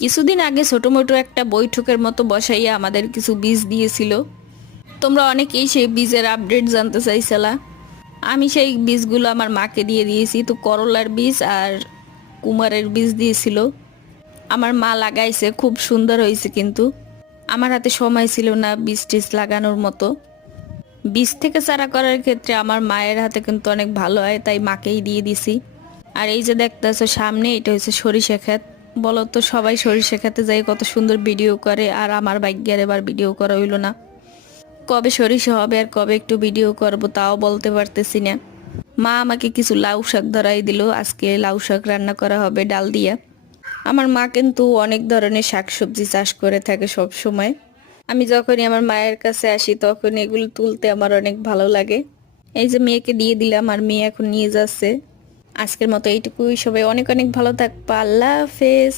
কিছুদিন আগে ছোটো মোটো একটা বৈঠকের মতো বসাইয়া আমাদের কিছু বীজ দিয়েছিল। তোমরা অনেকেই সেই বীজের আপডেট জানতে চাইছিলা। আমি সেই বীজগুলো আমার মাকে দিয়ে দিয়েছি, তো করলার বীজ আর কুমারের বীজ দিয়েছিল। আমার মা লাগাইছে, খুব সুন্দর হয়েছে কিন্তু। আমার হাতে সময় ছিল না বীজ টিজ লাগানোর মতো। বীজ থেকে চারা করার ক্ষেত্রে আমার মায়ের হাতে কিন্তু অনেক ভালো হয়, তাই মাকেই দিয়ে দিছি। আর এই যে দেখতেছো সামনে, এটা হচ্ছে সরিষা ক্ষেত। বলো তো সবাই সরিষা খেতে যাই কত সুন্দর ভিডিও করে, আর আমার বাইকের এবার ভিডিও করা হইল না। কবে সরিষা হবে আর কবে একটু ভিডিও করব, তাও বলতে পারতেছি না। মা আমাকে কিছু লাউ শাক ধরাই দিল, আজকে লাউ শাক রান্না করা হবে ডাল দিয়ে। আমার মা কিন্তু অনেক ধরনের শাকসবজি চাষ করে থাকে সব সময় আমি যখনই আমার মায়ের কাছে আসি তখন এগুলো তুলতে আমার অনেক ভালো লাগে। এই যে মেয়েকে দিয়ে দিলাম, আর মেয়ে এখন নিয়ে যাচ্ছে। আজকের মতো এইটুকুই। সবাই অনেক অনেক ভালো থাকবা। আল্লাহ হাফেজ।